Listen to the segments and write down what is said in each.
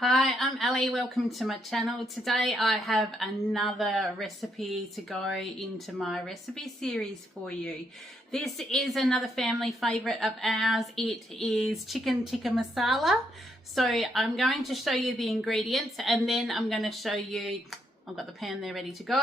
Hi, I'm Ali. Welcome to my channel. Today I have another recipe to go into my recipe series for you. This is another family favourite of ours. It is chicken tikka masala. So I'm going to show you the ingredients and then I'm going to show you, I've got the pan there ready to go.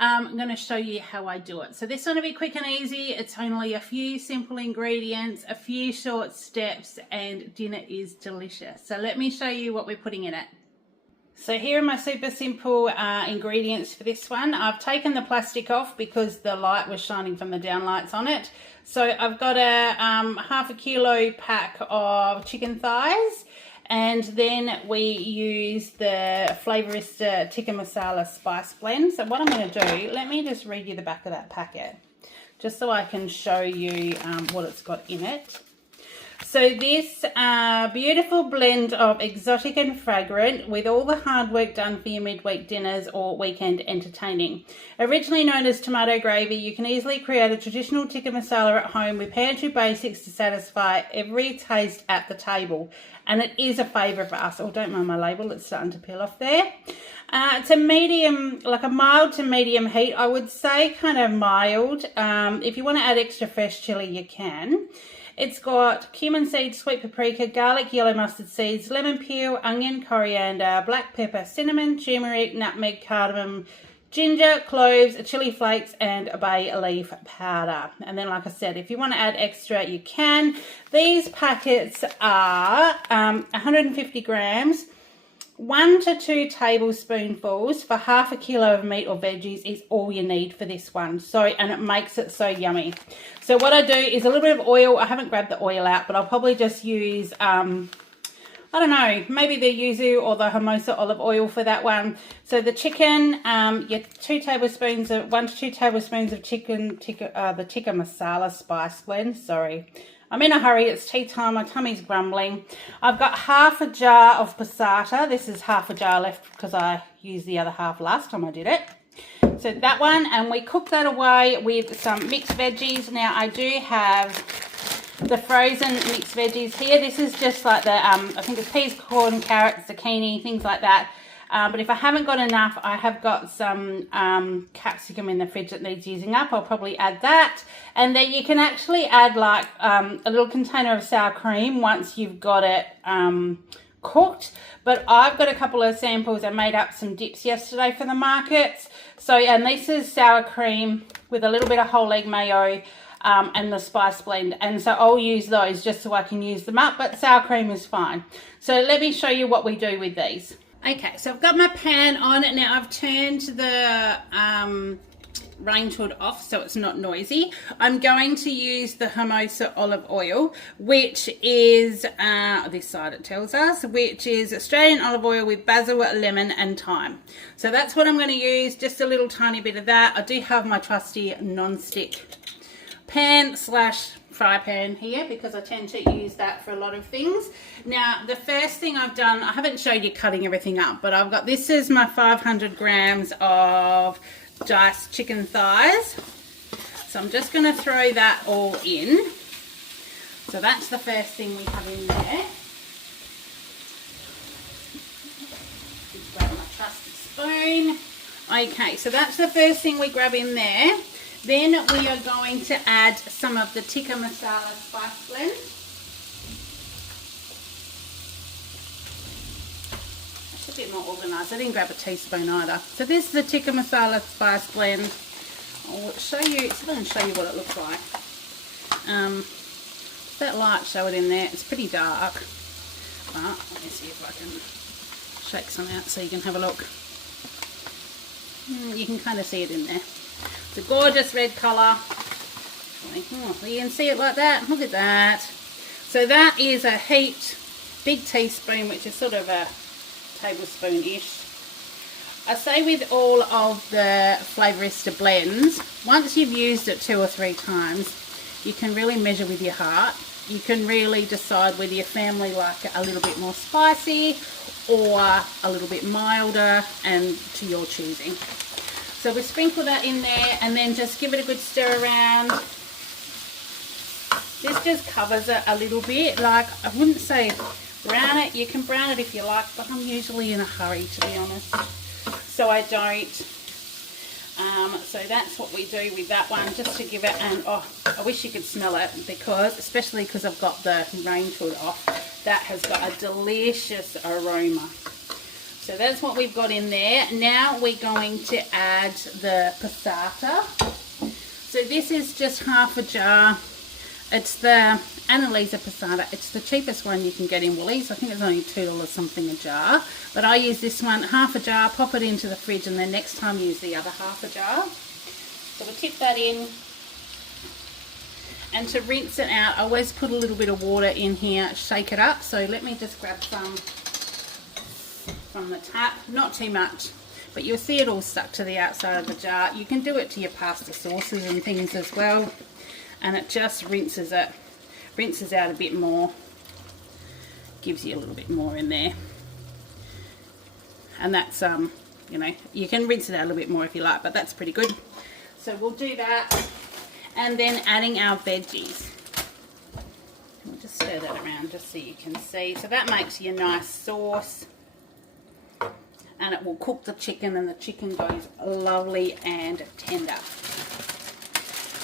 I'm going to show you how I do it. So this one will be quick and easy. It's only a few simple ingredients, a few short steps, and dinner is delicious. So let me show you what we're putting in it. So here are my super simple ingredients for this one. I've taken the plastic off because the light was shining from the downlights on it. So I've got a half a kilo pack of chicken thighs. And then we use the Flavourista Tikka Masala Spice Blend. So what I'm going to do, let me just read you the back of that packet, just so I can show you what it's got in it. So this beautiful blend of exotic and fragrant with all the hard work done for your midweek dinners or weekend entertaining. Originally known as tomato gravy, you can easily create a traditional tikka masala at home with pantry basics to satisfy every taste at the table. And it is a favourite for us. Oh, don't mind my label, it's starting to peel off there. It's a medium, like a mild to medium heat. I would say kind of mild. If you want to add extra fresh chilli, you can. It's got cumin seeds, sweet paprika, garlic, yellow mustard seeds, lemon peel, onion, coriander, black pepper, cinnamon, turmeric, nutmeg, cardamom, ginger, cloves, chili flakes, and a bay leaf powder. And then, like I said, if you want to add extra, you can. These packets are 150 grams. 1 to 2 tablespoonfuls for half a kilo of meat or veggies is all you need for this one. So, and it makes it so yummy. So what I do is a little bit of oil. I haven't grabbed the oil out, but I'll probably just use, I don't know, maybe the yuzu or the Hermosa Olive Oil for that one. So the chicken, your 1 to 2 tablespoons of chicken, the Tikka Masala Spice Blend, sorry. I'm in a hurry, it's tea time, my tummy's grumbling. I've got half a jar of passata. This is half a jar left because I used the other half last time I did it. So that one, and we cook that away with some mixed veggies. Now I do have the frozen mixed veggies here. This is just like the, I think it's peas, corn, carrots, zucchini, things like that. But if I haven't got enough, I have got some capsicum in the fridge that needs using up. I'll probably add that. And then you can actually add like a little container of sour cream once you've got it cooked. But I've got a couple of samples. I made up some dips yesterday for the markets. So, and this is sour cream with a little bit of whole egg mayo and the spice blend. And so I'll use those just so I can use them up. But sour cream is fine. So let me show you what we do with these. Okay, so I've got my pan on it now. I've turned the range hood off so it's not noisy. I'm going to use the Hermosa Olive Oil, which is, this side it tells us, which is Australian olive oil with basil, lemon and thyme. So that's what I'm going to use, just a little tiny bit of that. I do have my trusty non-stick pan slash fry pan here because I tend to use that for a lot of things. Now the first thing I've done, I haven't showed you cutting everything up, but I've got, this is my 500 grams of diced chicken thighs. So I'm just going to throw that all in. So that's the first thing we have in there. Just grab my trusty spoon. Okay, so that's the first thing we grab in there. Then we are going to add some of the Tikka Masala Spice Blend. That's a bit more organised. I didn't grab a teaspoon either. So this is the Tikka Masala Spice Blend. I'll show you, so I'm going to show you what it looks like. That light, show it in there. It's pretty dark. But let me see if I can shake some out so you can have a look. You can kind of see it in there. It's a gorgeous red colour. Oh, you can see it like that. Look at that. So that is a heaped big teaspoon, which is sort of a tablespoon-ish. I say with all of the Flavourista blends, once you've used it 2 or 3 times, you can really measure with your heart. You can really decide whether your family like it a little bit more spicy or a little bit milder, and to your choosing. So we sprinkle that in there and then just give it a good stir around. This just covers it a little bit. Like, I wouldn't say Brown it. You can brown it if you like, but I'm usually in a hurry, to be honest, so I don't. So that's what we do with that one, just to give it, and oh, I wish you could smell it, because especially because I've got the range hood off, that has got a delicious aroma. So that's what we've got in there. Now we're going to add the passata. So this is just half a jar. It's the Annalisa Passata. It's the cheapest one you can get in Woolies. I think it's only $2 something a jar. But I use this one, half a jar, pop it into the fridge, and then next time use the other half a jar. So we'll tip that in. And to rinse it out, I always put a little bit of water in here, shake it up. So let me just grab some from the tap. Not too much, but you'll see it all stuck to the outside of the jar. You can do it to your pasta sauces and things as well. And it just rinses out a bit more, gives you a little bit more in there. And that's you know, you can rinse it out a little bit more if you like, but that's pretty good. So we'll do that, and then adding our veggies. We'll just stir that around just so you can see. So that makes you a nice sauce, and it will cook the chicken, and the chicken goes lovely and tender.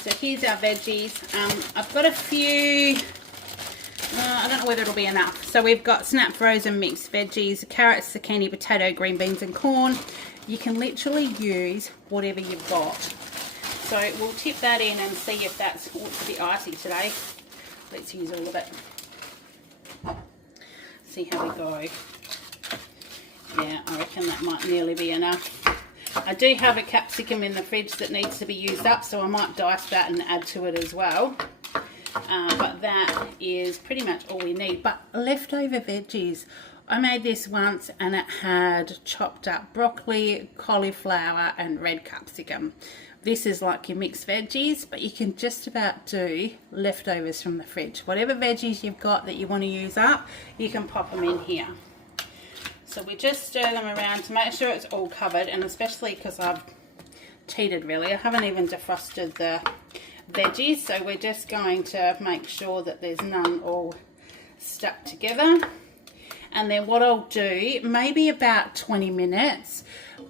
So here's our veggies. I've got a few, I don't know whether it'll be enough. So we've got snap frozen mixed veggies, carrots, zucchini, potato, green beans and corn. You can literally use whatever you've got. So we'll tip that in and see if that's, oh, it's a bit icy today. Let's use all of it. See how we go. Yeah, I reckon that might nearly be enough. I do have a capsicum in the fridge that needs to be used up, so I might dice that and add to it as well. But that is pretty much all we need. But leftover veggies. I made this once and it had chopped up broccoli, cauliflower and red capsicum. This is like your mixed veggies, but you can just about do leftovers from the fridge. Whatever veggies you've got that you want to use up, you can pop them in here. So we just stir them around to make sure it's all covered, and especially because I've cheated really. I haven't even defrosted the veggies, so we're just going to make sure that there's none all stuck together. And then what I'll do, maybe about 20 minutes,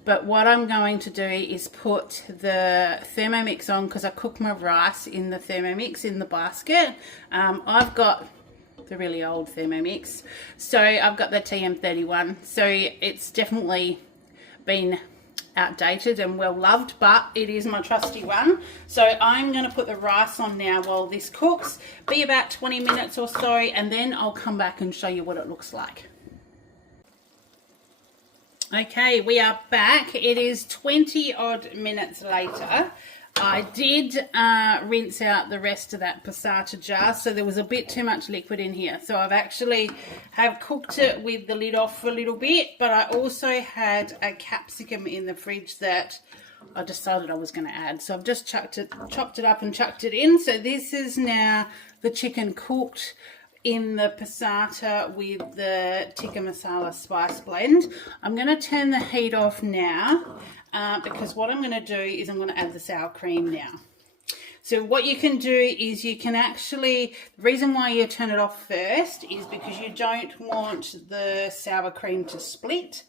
but what I'm going to do is put the Thermomix on, because I cook my rice in the Thermomix in the basket. I've got the really old Thermomix, so I've got the TM31, so it's definitely been outdated and well loved, but it is my trusty one. So I'm going to put the rice on now while this cooks, be about 20 minutes or so, and then I'll come back and show you what it looks like. Okay, we are back. It is 20 odd minutes later. I did rinse out the rest of that passata jar, so there was a bit too much liquid in here. So I've actually cooked it with the lid off for a little bit, but I also had a capsicum in the fridge that I decided I was going to add. So I've just chopped it up and chucked it in. So this is now the chicken cooked in the passata with the Tikka Masala Spice Blend. I'm going to turn the heat off now. Because what I'm going to do is I'm going to add the sour cream now. So what you can do is you can actually, the reason why you turn it off first is because you don't want the sour cream to split.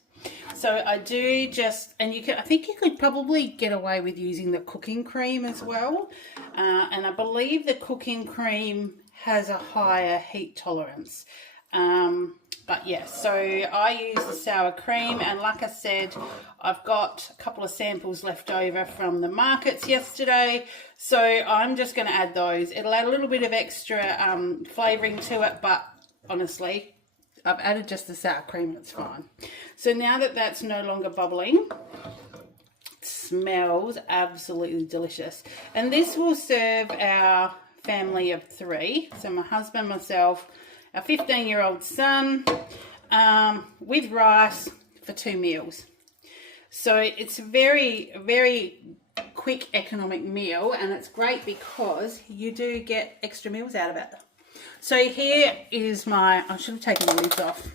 So I do just, and you can, I think you could probably get away with using the cooking cream as well. And I believe the cooking cream has a higher heat tolerance. But yeah, so I use the sour cream, and like I said, I've got a couple of samples left over from the markets yesterday, so I'm just going to add those. It'll add a little bit of extra flavouring to it, but honestly, I've added just the sour cream, it's fine. So now that that's no longer bubbling, it smells absolutely delicious. And this will serve our family of 3, so my husband, myself, our 15-year-old son, with rice for 2 meals. So it's a very, very quick economic meal, and it's great because you do get extra meals out of it. So here is my, I should have taken the lids off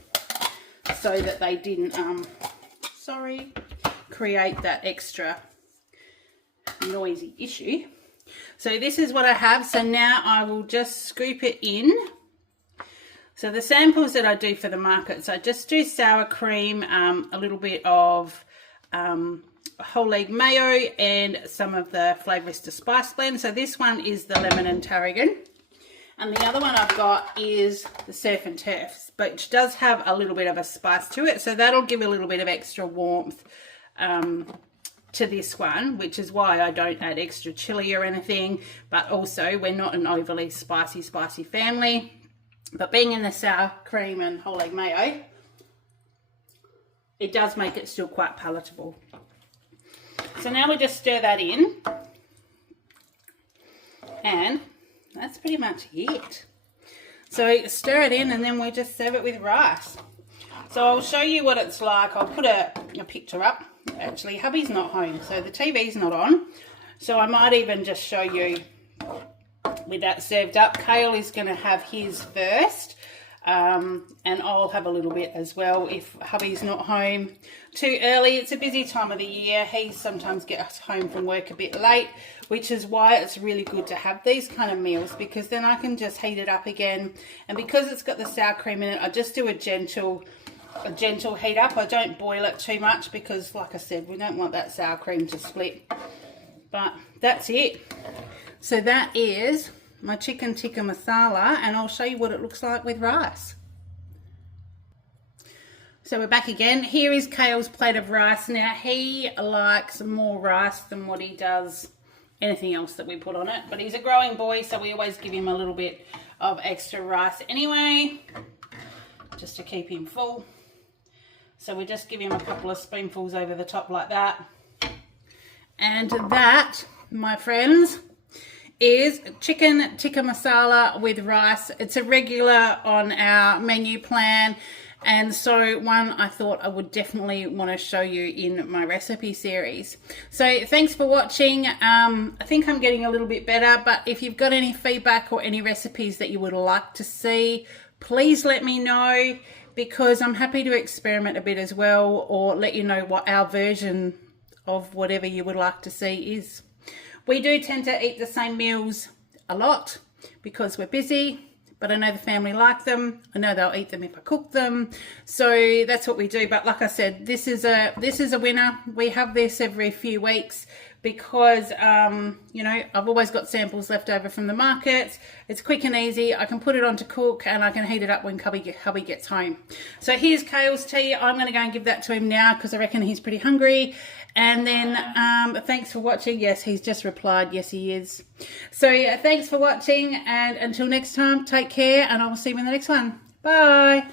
so that they didn't, create that extra noisy issue. So this is what I have. So now I will just scoop it in. So the samples that I do for the markets, I just do sour cream, a little bit of whole egg mayo, and some of the Flavourista Spice Blend. So this one is the lemon and tarragon. And the other one I've got is the surf and turf, which does have a little bit of a spice to it. So that'll give a little bit of extra warmth to this one, which is why I don't add extra chili or anything. But also, we're not an overly spicy family. But being in the sour cream and whole egg mayo, it does make it still quite palatable. So now we just stir that in. And that's pretty much it. So stir it in and then we just serve it with rice. So I'll show you what it's like. I'll put a picture up. Actually, hubby's not home, so the TV's not on. So I might even just show you with that served up. Kale is going to have his first. And I'll have a little bit as well if hubby's not home too early. It's a busy time of the year. He sometimes gets home from work a bit late, which is why it's really good to have these kind of meals, because then I can just heat it up again. And because it's got the sour cream in it, I just do a gentle heat up. I don't boil it too much because, like I said, we don't want that sour cream to split. But that's it. So that is my chicken tikka masala, and I'll show you what it looks like with rice. So we're back again. Here is Kale's plate of rice. Now he likes more rice than what he does anything else that we put on it, but he's a growing boy, so we always give him a little bit of extra rice anyway, just to keep him full. So we just give him a couple of spoonfuls over the top like that. And that, my friends, is chicken tikka masala with rice. It's a regular on our menu plan, and so one I thought I would definitely want to show you in my recipe series. So thanks for watching. I think I'm getting a little bit better, but if you've got any feedback or any recipes that you would like to see, please let me know, because I'm happy to experiment a bit as well, or let you know what our version of whatever you would like to see is. We do tend to eat the same meals a lot because we're busy, but I know the family like them. I know they'll eat them if I cook them. So that's what we do. But like I said, this is a winner. We have this every few weeks because, you know, I've always got samples left over from the markets. It's quick and easy. I can put it on to cook and I can heat it up when hubby gets home. So here's Kale's tea. I'm going to go and give that to him now because I reckon he's pretty hungry. And then thanks for watching. Yes, he's just replied. Yes, he is. So yeah, thanks for watching, and until next time, take care, and I will see you in the next one. Bye.